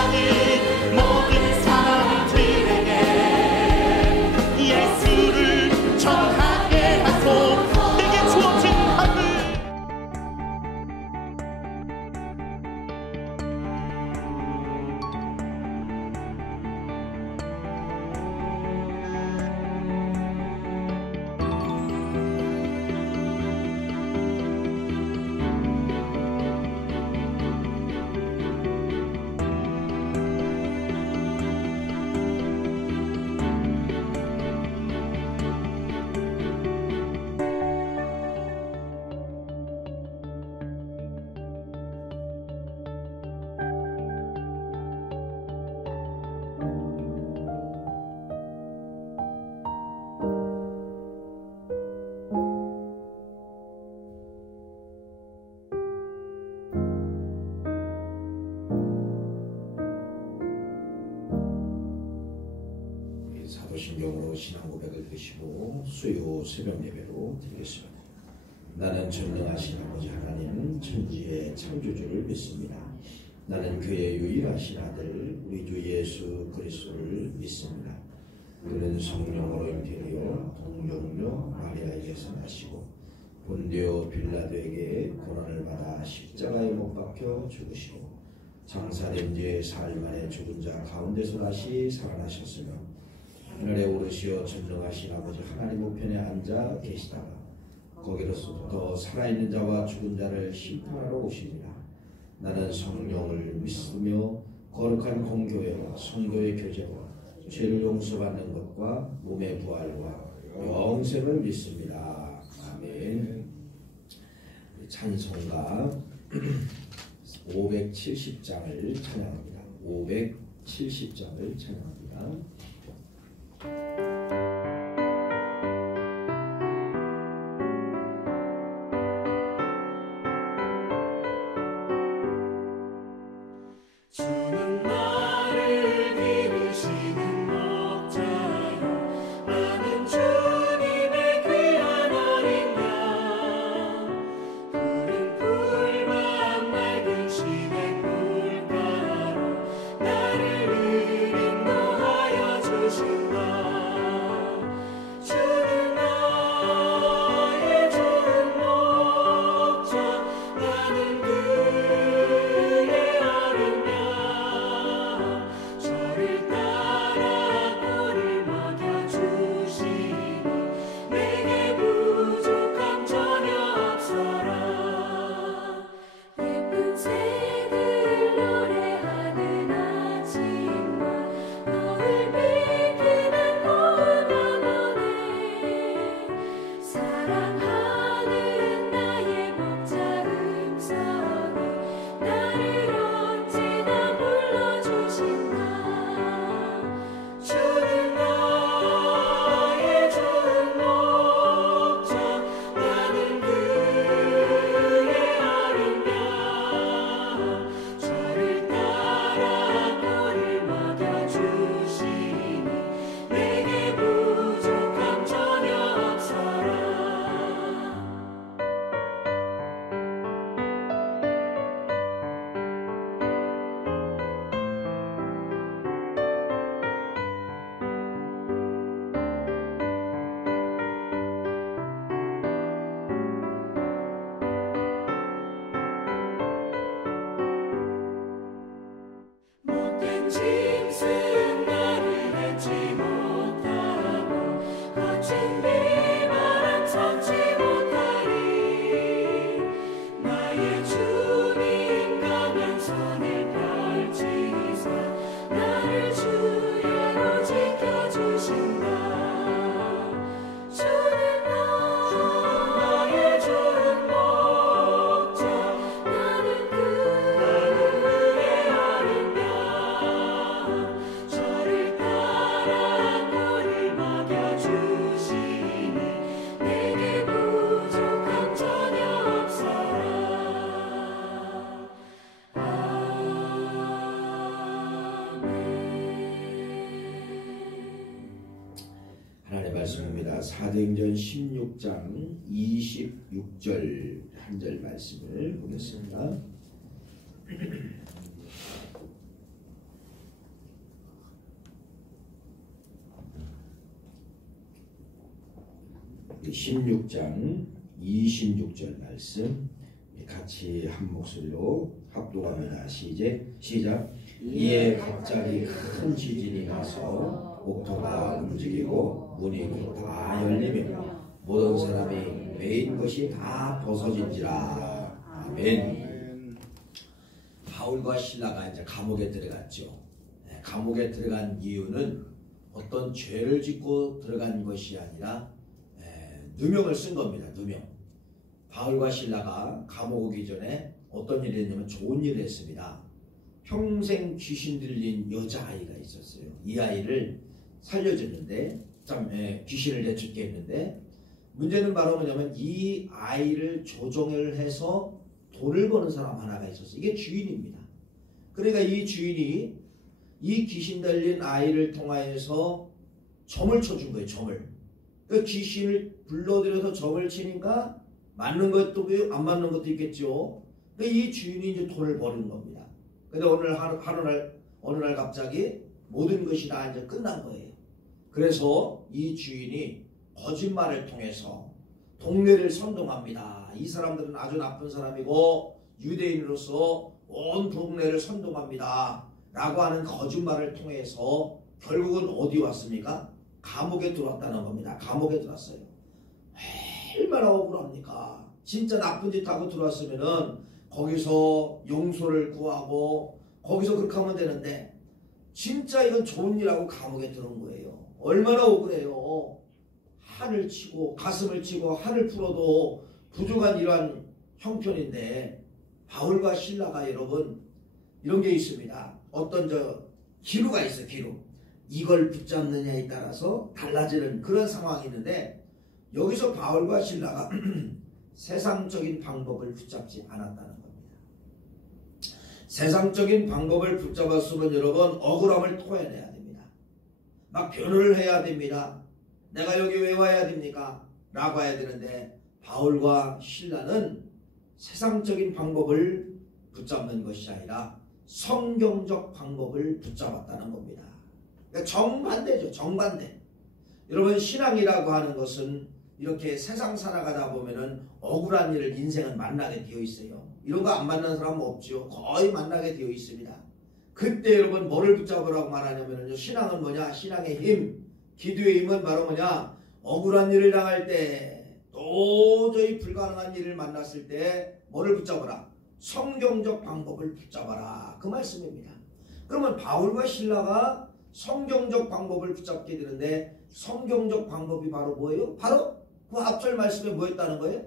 사랑하는 모든 사람들에게 예수를 전하게 하소. 내게 주어진 하늘 사도신경으로 신앙 고백을 드리시고 수요 새벽 예배로 드리겠습니다. 나는 전능하신 아버지 하나님 천지의 창조주를 믿습니다. 나는 그의 유일하신 아들 우리 주 예수 그리스도를 믿습니다. 그는 성령으로 잉태되어 동정녀 마리아에게서 나시고 본디오 빌라도에게 고난을 받아 십자가에 못 박혀 죽으시고 장사된 지 사흘 만에 죽은 자 가운데서 다시 살아나셨으며 하늘에 오르시어 전능하신 아버지 하나님 우편에 앉아 계시다가 거기로서부터 살아있는 자와 죽은 자를 심판하러 오십니다. 나는 성령을 믿으며 거룩한 공교회와 성도의 교제와 죄를 용서받는 것과 몸의 부활과 영생을 믿습니다. 아멘. 찬송가 570장을 찬양합니다. 570장을 찬양합니다. 주는 나를 기르시는 목자여 나는 주님의 귀한 어린 양 푸른 풀밭 맑은 시냇 물가로 나를 인도하여 주신다. 주는 나의 좋은 목자 나는 그의 어린 양 저를 따라 꼴을 먹여주시니 내게 부족함 전혀 없어라. 예쁜 새들 노래하는 아침과 너를 비키는 고운 영혼에 사랑하는 나의 목자 음성에 나를 언제나 불러주신다. 주는 나의 좋은 목자 나는 그의 어린 양 저를 따라 꼴을 먹여주시니 내게 부족함 전혀 없어라. 못된 짐승 나를 밟지 못하고 거친 비바람 섞지 못하리. 나의 주님 강한 손을 펼치사 나를 주야로 지켜주신다. 주는 나의 좋은 목자 나는 그의 어린 양 저를 따라 꼴을 먹여주시니 내게 부족함 전혀 없어라. 하나님의 말씀입니다. 사도행전 16장 26절 한 절 말씀을 보겠습니다. 16장 26절 말씀 같이 한 목소리로 합독합니다. 시작. 이에 갑자기 큰 지진이 나서 옥토가 움직이고 문이 곧 다 열리며 모든 사람이 매인 것이 다 벗어진지라. 아멘. 바울과 실라가 이제 감옥에 들어갔죠. 감옥에 들어간 이유는 어떤 죄를 짓고 들어간 것이 아니라 누명을 쓴 겁니다. 누명. 바울과 실라가 감옥 오기 전에 어떤 일을 했냐면 좋은 일을 했습니다. 평생 귀신 들린 여자아이가 있었어요. 이 아이를 살려줬는데 귀신을 내쫓게 했는데 문제는 바로 뭐냐면 이 아이를 조종을 해서 돈을 버는 사람 하나가 있었어요. 이게 주인입니다. 그러니까 이 주인이 이 귀신 들린 아이를 통하여서 점을 쳐준 거예요. 점을. 그 귀신을 불러들여서 점을 치니까 맞는 것도 안 맞는 것도 있겠죠. 이 주인이 이제 돈을 버는 겁니다. 근데 어느 날 갑자기 모든 것이 다 이제 끝난 거예요. 그래서 이 주인이 거짓말을 통해서 동네를 선동합니다. 이 사람들은 아주 나쁜 사람이고 유대인으로서 온 동네를 선동합니다. 라고 하는 거짓말을 통해서 결국은 어디 왔습니까? 감옥에 들어왔다는 겁니다. 감옥에 들어왔어요. 얼마나 억울합니까? 진짜 나쁜 짓 하고 들어왔으면은 거기서 용서를 구하고 거기서 그렇게 하면 되는데 진짜 이건 좋은 일하고 감옥에 들어온 거예요. 얼마나 억울해요. 한을 치고 가슴을 치고 한을 풀어도 부족한 이러한 형편인데 바울과 실라가 여러분 이런 게 있습니다. 어떤 기류가 있어요. 기류. 이걸 붙잡느냐에 따라서 달라지는 그런 상황이 있는데 여기서 바울과 실라가 세상적인 방법을 붙잡지 않았다는 겁니다. 세상적인 방법을 붙잡았으면 여러분 억울함을 토해내야 됩니다. 막 변호를 해야 됩니다. 내가 여기 왜 와야 됩니까? 라고 해야 되는데 바울과 실라는 세상적인 방법을 붙잡는 것이 아니라 성경적 방법을 붙잡았다는 겁니다. 그러니까 정반대죠. 정반대. 여러분 신앙이라고 하는 것은 이렇게 세상 살아가다 보면은 억울한 일을 인생은 만나게 되어 있어요. 이런 거 안 만나는 사람은 없죠. 거의 만나게 되어 있습니다. 그때 여러분 뭐를 붙잡으라고 말하냐면요. 신앙은 뭐냐? 신앙의 힘, 기도의 힘은 바로 뭐냐? 억울한 일을 당할 때 도저히 불가능한 일을 만났을 때 뭐를 붙잡아라? 성경적 방법을 붙잡아라. 그 말씀입니다. 그러면 바울과 실라가 성경적 방법을 붙잡게 되는데 성경적 방법이 바로 뭐예요? 바로 그 앞절 말씀에 뭐였다는 거예요?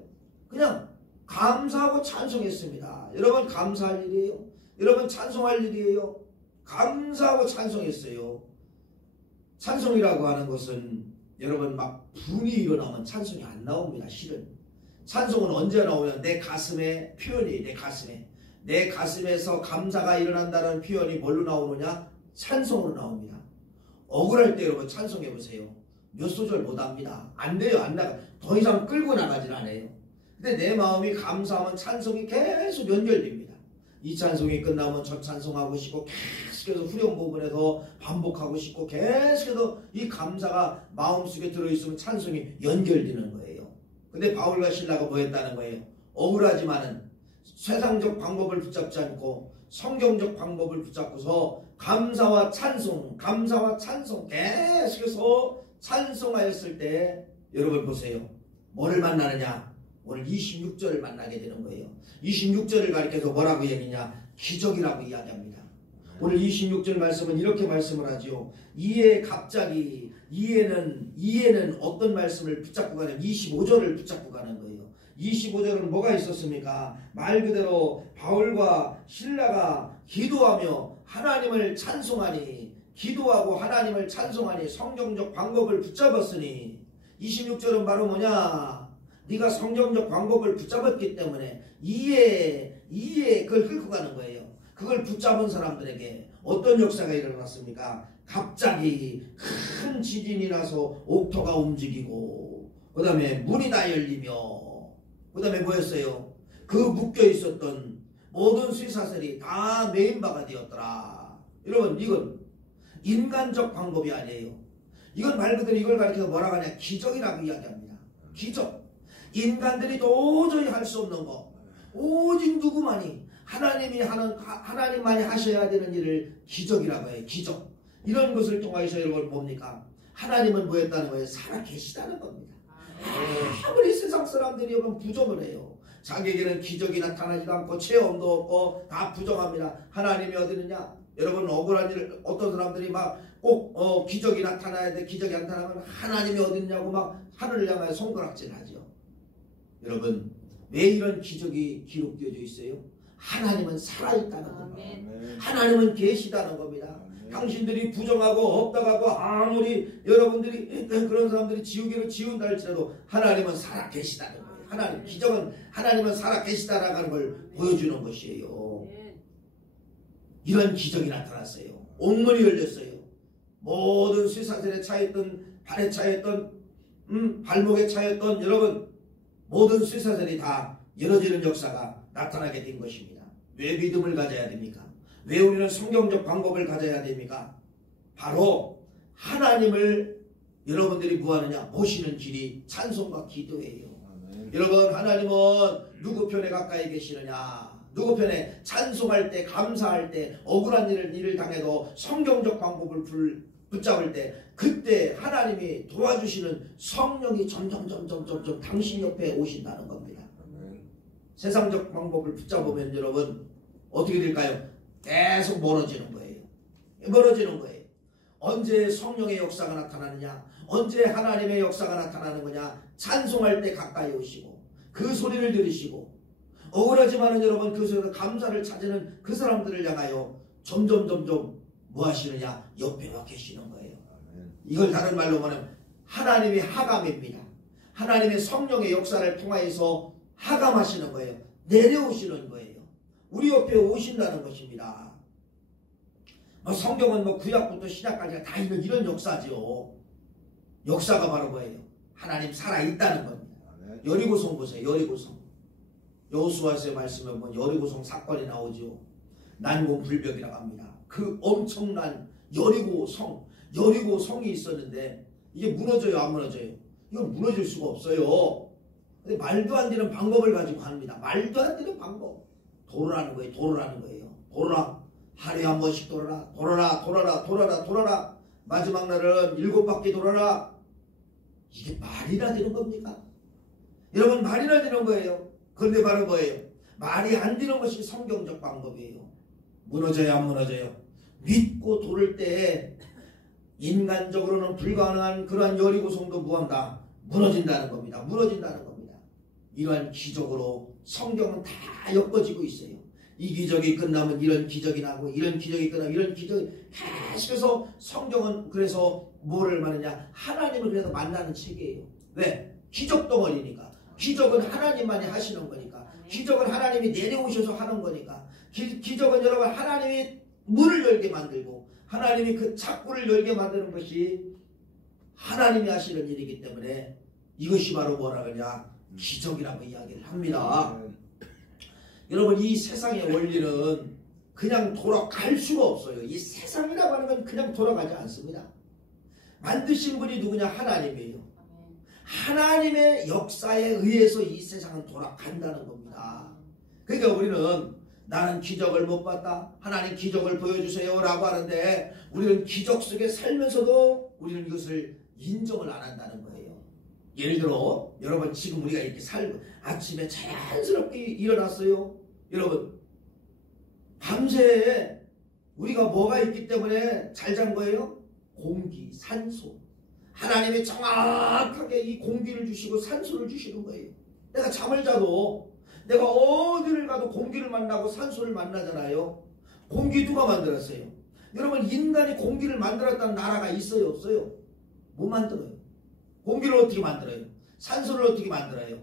그냥 감사하고 찬송했습니다. 여러분 감사할 일이에요. 여러분 찬송할 일이에요. 감사하고 찬송했어요. 찬송이라고 하는 것은 여러분 막 분이 일어나면 찬송이 안 나옵니다. 실은 찬송은 언제 나오면 내 가슴에 표현이 내 가슴에서 감사가 일어난다는 표현이 뭘로 나오느냐? 찬송으로 나옵니다. 억울할 때 여러분 찬송해 보세요. 몇 소절 못 합니다. 안 돼요. 안 나가. 더 이상 끌고 나가질 않아요. 근데 내 마음이 감사하면 찬송이 계속 연결됩니다. 이 찬송이 끝나면 저 찬송하고 싶고 계속해서 후렴 부분에서 반복하고 싶고 계속해서 이 감사가 마음속에 들어있으면 찬송이 연결되는 거예요. 근데 바울과 실라가 뭐 했다는 거예요? 억울하지만은 세상적 방법을 붙잡지 않고 성경적 방법을 붙잡고서 감사와 찬송 계속해서 찬송하였을 때 여러분 보세요. 뭐를 만나느냐? 오늘 26절을 만나게 되는 거예요. 26절을 가리켜서 뭐라고 얘기냐? 기적이라고 이야기합니다. 오늘 26절 말씀은 이렇게 말씀을 하죠. 이에는 어떤 말씀을 붙잡고 가냐면 25절을 붙잡고 가는 거예요. 25절은 뭐가 있었습니까? 말 그대로 바울과 실라가 기도하며 하나님을 찬송하니 기도하고 하나님을 찬송하니 성경적 방법을 붙잡았으니 26절은 바로 뭐냐? 네가 성경적 방법을 붙잡았기 때문에 이에 그걸 끌고 가는 거예요. 그걸 붙잡은 사람들에게 어떤 역사가 일어났습니까? 갑자기 큰 지진이 나서 옥토가 움직이고 그 다음에 문이 다 열리며 그 다음에 뭐였어요? 그 묶여 있었던 모든 쇠사슬이 다 메인 바가 되었더라. 여러분 이건 인간적 방법이 아니에요. 이건 말 그대로 이걸 가리켜서 뭐라고 하냐? 기적이라고 이야기합니다. 기적. 인간들이 도저히 할 수 없는 거. 오직 누구만이 하나님만이 하셔야 되는 일을 기적이라고 해요. 기적. 이런 것을 통해서 여러분 뭡니까? 하나님은 뭐였다는 거예요? 살아 계시다는 겁니다. 아무리 세상 사람들이 여러분 부정을 해요. 자기에게는 기적이 나타나지도 않고 체험도 없고 다 부정합니다. 하나님이 어디 있느냐? 여러분 억울한 일, 어떤 사람들이 막 꼭 기적이 나타나야 돼. 기적이 나타나면 하나님이 어디 있냐고 막 하늘을 향하여 손가락질 하죠. 여러분 왜 이런 기적이 기록되어져 있어요? 하나님은 살아있다는 겁니다. 하나님은 계시다는 겁니다. 당신들이 부정하고 없다가고 아무리 여러분들이 그런 사람들이 지우기로 지운다 할지라도 하나님은 살아 계시다는 거예요. 하나님 기적은 하나님은 살아 계시다라는 걸 보여주는 것이에요. 이런 기적이 나타났어요. 옥문이 열렸어요. 모든 쇠사슬에 차였던 발에 차였던 발목에 차였던 여러분 모든 쇠사슬이 다 열어지는 역사가 나타나게 된 것입니다. 왜 믿음을 가져야 됩니까? 왜 우리는 성경적 방법을 가져야 됩니까? 바로 하나님을 여러분들이 뭐하느냐? 모시는 길이 찬송과 기도예요. 여러분 하나님은 누구 편에 가까이 계시느냐? 누구 편에 찬송할 때 감사할 때 억울한 일을 당해도 성경적 방법을 붙잡을 때 그때 하나님이 도와주시는 성령이 점점 당신 옆에 오신다는 겁니다. 세상적 방법을 붙잡으면 여러분 어떻게 될까요? 계속 멀어지는 거예요. 멀어지는 거예요. 언제 성령의 역사가 나타나느냐? 언제 하나님의 역사가 나타나는 거냐? 찬송할 때 가까이 오시고 그 소리를 들으시고 억울하지만은 여러분 그 소리로 감사를 찾는 그 사람들을 향하여 점점 뭐 하시느냐? 옆에 와 계시는 거예요. 이걸 다른 말로 말하면 하나님의 하감입니다. 하나님의 성령의 역사를 통하여서 하감하시는 거예요. 내려오시는 거예요. 우리 옆에 오신다는 것입니다. 성경은 구약부터 신약까지가 다 이런 역사죠. 역사가 바로 뭐예요? 하나님 살아있다는 겁니다. 여리고성 보세요. 여리고성. 여호수아서의 말씀에 보면 여리고성 사건이 나오죠. 난공불벽이라고 합니다. 그 엄청난 여리고성이 있었는데 이게 무너져요? 안 무너져요? 이건 무너질 수가 없어요. 근데 말도 안 되는 방법을 가지고 합니다. 말도 안 되는 방법. 돌으라는 거예요. 돌아라. 하루에 한 번씩 돌아라. 마지막 날은 7바퀴 돌아라. 이게 말이나 되는 겁니까? 여러분 말이나 되는 거예요. 그런데 바로 뭐예요? 말이 안 되는 것이 성경적 방법이에요. 무너져요? 안 무너져요? 믿고 돌을 때 인간적으로는 불가능한 그러한 여리고성도 무한다. 무너진다는 겁니다. 이러한 기적으로 성경은 다 엮어지고 있어요. 이 기적이 끝나면 이런 기적이 나고 이런 기적이 끝나면 이런 기적이 계속해서 성경은 그래서 뭐를 말하냐? 하나님을 그래서 만나는 책이에요. 왜? 기적 덩어리니까. 기적은 하나님만이 하시는 거니까. 기적은 하나님이 내려오셔서 하는 거니까. 기적은 여러분 하나님이 문을 열게 만들고 하나님이 그 창구를 열게 만드는 것이 하나님이 하시는 일이기 때문에 이것이 바로 뭐라 그러냐? 기적이라고 이야기를 합니다. 여러분 이 세상의 원리는 그냥 돌아갈 수가 없어요. 이 세상이라고 하는 건 그냥 돌아가지 않습니다. 만드신 분이 누구냐? 하나님이에요. 하나님의 역사에 의해서 이 세상은 돌아간다는 겁니다. 그러니까 우리는 나는 기적을 못 봤다. 하나님 기적을 보여주세요 라고 하는데 우리는 기적 속에 살면서도 우리는 이것을 인정을 안 한다는 거예요. 예를 들어 여러분 지금 우리가 이렇게 살고 아침에 자연스럽게 일어났어요. 여러분 밤새 우리가 뭐가 있기 때문에 잘 잔 거예요? 공기, 산소. 하나님이 정확하게 이 공기를 주시고 산소를 주시는 거예요. 내가 잠을 자도 내가 어디를 가도 공기를 만나고 산소를 만나잖아요. 공기 누가 만들었어요? 여러분 인간이 공기를 만들었다는 나라가 있어요? 없어요? 못 만들어요. 공기를 어떻게 만들어요? 산소를 어떻게 만들어요?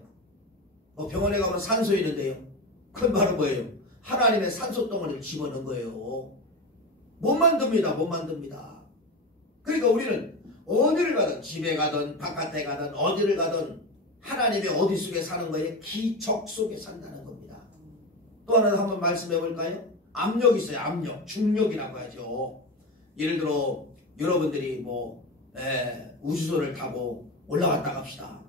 병원에 가면 산소 있는데요. 그건 바로 뭐예요? 하나님의 산소 덩어리를 집어넣은 거예요. 못 만듭니다. 그러니까 우리는 어디를 가든 집에 가든 바깥에 가든 어디를 가든 하나님의 어디 속에 사는 거예요? 기적 속에 산다는 겁니다. 또 하나 한번 말씀해 볼까요? 압력 있어요. 압력. 중력이라고 하죠. 예를 들어 여러분들이 우주선을 타고 올라갔다 갑시다.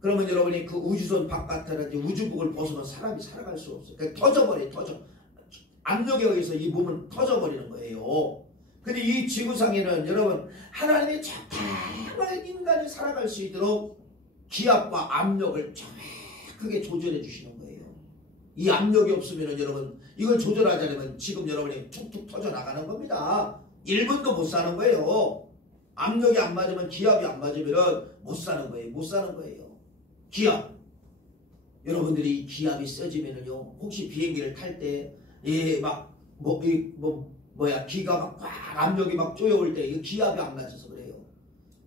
그러면 여러분이 그 우주선 바깥이라든지 우주복을 벗으면 사람이 살아갈 수 없어요. 그러니까 터져버려요. 압력에 의해서 이 몸은 터져버리는 거예요. 근데 이 지구상에는 여러분 하나님이 정말 인간이 살아갈 수 있도록 기압과 압력을 정확하게 조절해 주시는 거예요. 이 압력이 없으면 여러분 이걸 조절하자면 지금 여러분이 툭툭 터져 나가는 겁니다. 1분도 못 사는 거예요. 압력이 안 맞으면, 기압이 안 맞으면 못 사는 거예요. 못 사는 거예요. 기압. 여러분들이 기압이 세지면은요, 혹시 비행기를 탈 때, 기가 막 압력이 막 쪼여올 때, 이 기압이 안 맞아서 그래요.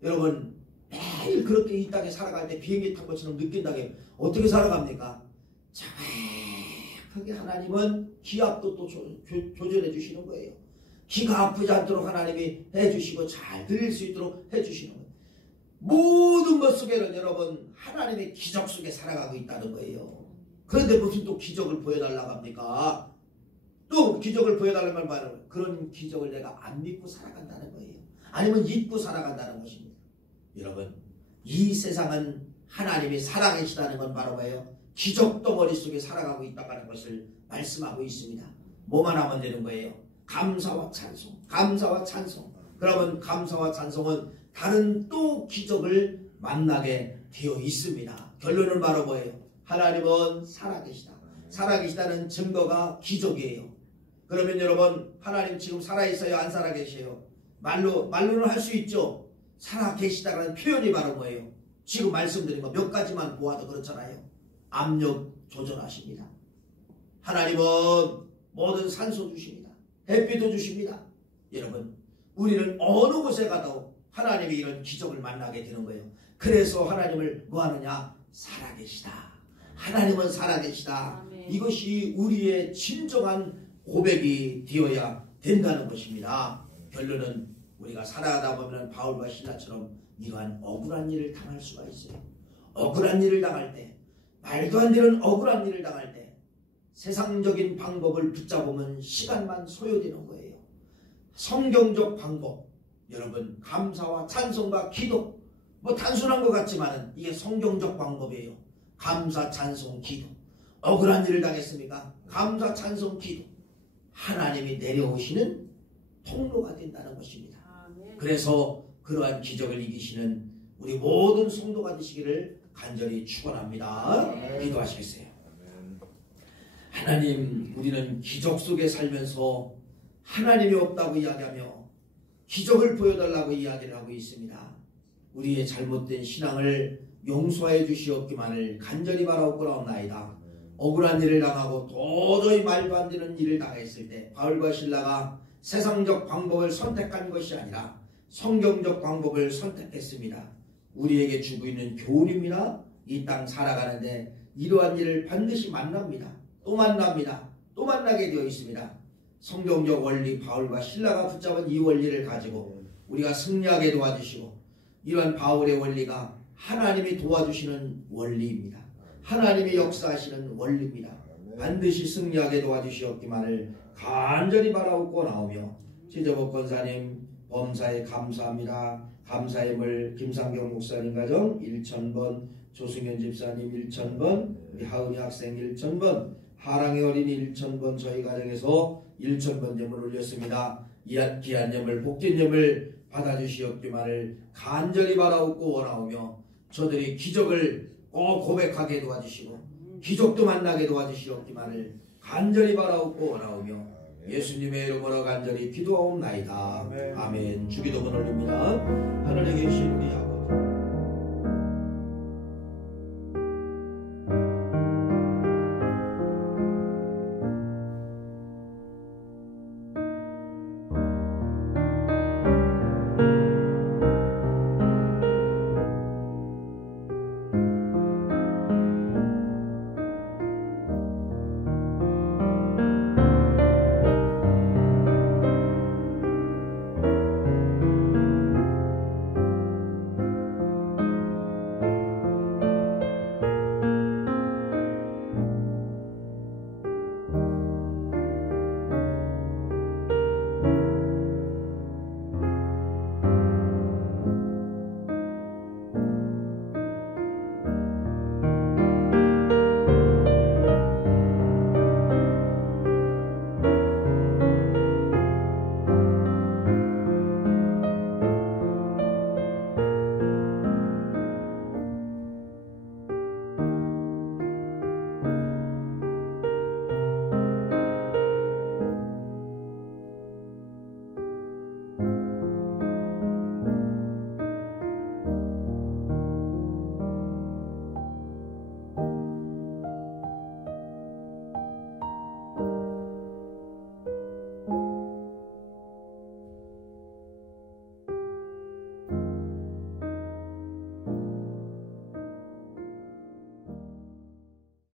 여러분, 매일 그렇게 이 땅에 살아갈 때 비행기 탄 것처럼 느낀다게 어떻게 살아갑니까? 정확하게 하나님은 기압도 또 조절해 주시는 거예요. 기가 아프지 않도록 하나님이 해주시고 잘 들릴 수 있도록 해주시는 거예요. 모든 것 속에는 여러분 하나님의 기적 속에 살아가고 있다는 거예요. 그런데 무슨 또 기적을 보여달라고 합니까? 또 기적을 보여달라는 말은 그런 기적을 내가 안 믿고 살아간다는 거예요. 아니면 잊고 살아간다는 것입니다. 여러분 이 세상은 하나님이 살아계시다는 건 바로 뭐예요? 기적 덩어리 속에 살아가고 있다는 것을 말씀하고 있습니다. 뭐만 하면 되는 거예요? 감사와 찬송, 감사와 찬송. 그러면 감사와 찬송은 다른 또 기적을 만나게 되어 있습니다. 결론은 바로 뭐예요? 하나님은 살아계시다. 살아계시다는 증거가 기적이에요. 그러면 여러분 하나님 지금 살아있어요? 안 살아계세요? 말로는 할 수 있죠. 살아계시다라는 표현이 바로 뭐예요? 지금 말씀드린 거 몇 가지만 보아도 그렇잖아요. 압력 조절하십니다. 하나님은 모든 산소 주십니다. 햇빛도 주십니다. 여러분 우리는 어느 곳에 가도 하나님의 이런 기적을 만나게 되는 거예요. 그래서 하나님을 뭐하느냐? 살아계시다. 하나님은 살아계시다. 아멘. 이것이 우리의 진정한 고백이 되어야 된다는 것입니다. 결론은 우리가 살아가다 보면 바울과 실라처럼 이러한 억울한 일을 당할 수가 있어요. 억울한 일을 당할 때, 말도 안 되는 억울한 일을 당할 때 세상적인 방법을 붙잡으면 시간만 소요되는 거예요. 성경적 방법, 여러분 감사와 찬송과 기도, 뭐 단순한 것 같지만 이게 성경적 방법이에요. 감사, 찬송, 기도. 억울한 일을 당했습니까? 감사, 찬송, 기도. 하나님이 내려오시는 통로가 된다는 것입니다. 그래서 그러한 기적을 이기시는 우리 모든 성도가 되시기를 간절히 축원합니다. 기도하시겠어요? 하나님, 우리는 기적 속에 살면서 하나님이 없다고 이야기하며 기적을 보여달라고 이야기를 하고 있습니다. 우리의 잘못된 신앙을 용서해 주시옵기만을 간절히 바라옵나이다. 억울한 일을 당하고 도저히 말도 안 되는 일을 당했을 때 바울과 실라가 세상적 방법을 선택한 것이 아니라 성경적 방법을 선택했습니다. 우리에게 주고 있는 교훈입니다. 이 땅 살아가는데 이러한 일을 반드시 만납니다. 또 만납니다. 또 만나게 되어 있습니다. 성경적 원리, 바울과 실라가 붙잡은 이 원리를 가지고 우리가 승리하게 도와주시고, 이러한 바울의 원리가 하나님이 도와주시는 원리입니다. 하나님이 역사하시는 원리입니다. 반드시 승리하게 도와주시옵기만을 간절히 바라옵고 나오며, 지저복 권사님 범사에 감사합니다. 감사의 물 김상경 목사님 가정 1000번, 조승현 집사님 1000번, 우리 하은이 학생 1000번, 하랑의 어린이 1000번, 저희 가정에서 1000번 예물 올렸습니다. 귀한 예물, 복된 예물 받아주시옵기만을 간절히 바라옵고 원하오며, 저들이 기적을 꼭 고백하게 도와주시고 기적도 만나게 도와주시옵기만을 간절히 바라옵고 원하오며, 예수님의 이름으로 간절히 기도하옵나이다. 아멘. 주기도문 올립니다. 하늘에 계신 우리